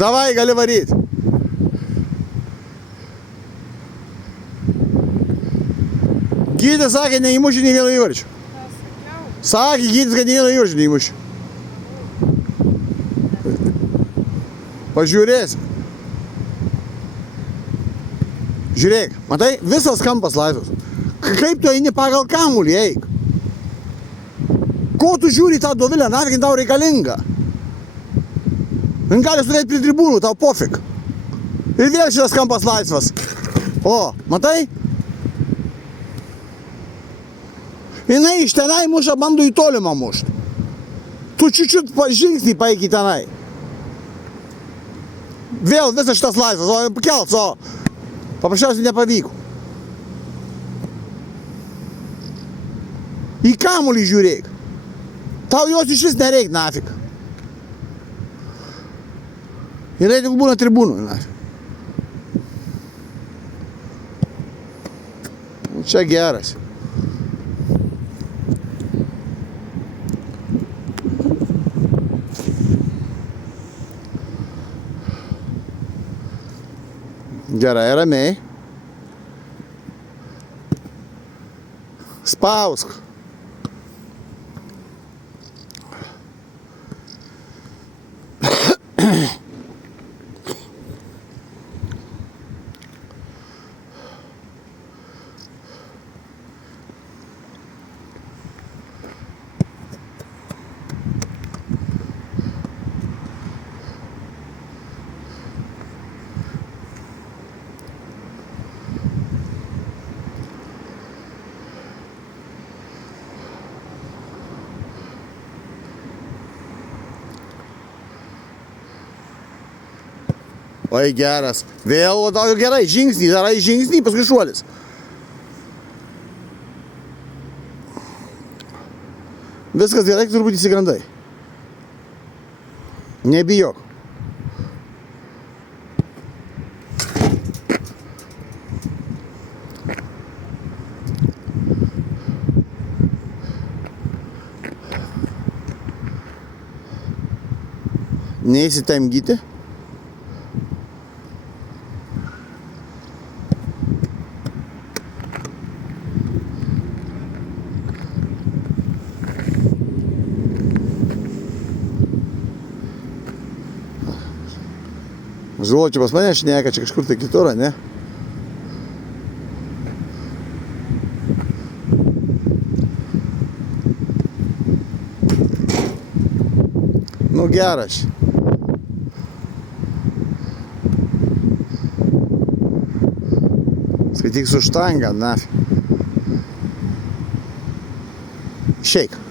Davai, gali varyti. Gydytojas sakė, neįmuši nei vieno įvarčio. Sakė gydytojas, kad nei vieno įvarčio neįmuši. Pažiūrėsim. Žiūrėk, matai, visas kampas laisvas. Kaip tu eini pagal kamuolį, eik. Ko tu žiūri tą Dovilę, nafig tau reikalinga? Jin gali stovėti prie tribūnų, tau pofik. Ir vėl šitas kampas laisvas. O, matai? Jinai iš tenai muša, bando į tolimą mušt. Tu čiučiut žingsnį paeik į tenai. Vėl visas šitas laisvas, o kelts, o paprasčiausiai nepavyko. Į kamuolį žiūrėk. Tau jos iš vis nereik, nafik. Jinai tik būna tribūnų, nafik. Čia geras. Gerai, ramiai. Spausk. Oi, geras. Vėl, o tau gerai, žingsnį, darai žingsnį, paskui šuolis. Viskas gerai, turbūt įsigrandai. Nebijok. Neįsitemgyti. Žuo, čia pas mane šneka, čia kažkur tai kitur, ne? Nu geras. Skaityk su štanga, nafig. Išeik.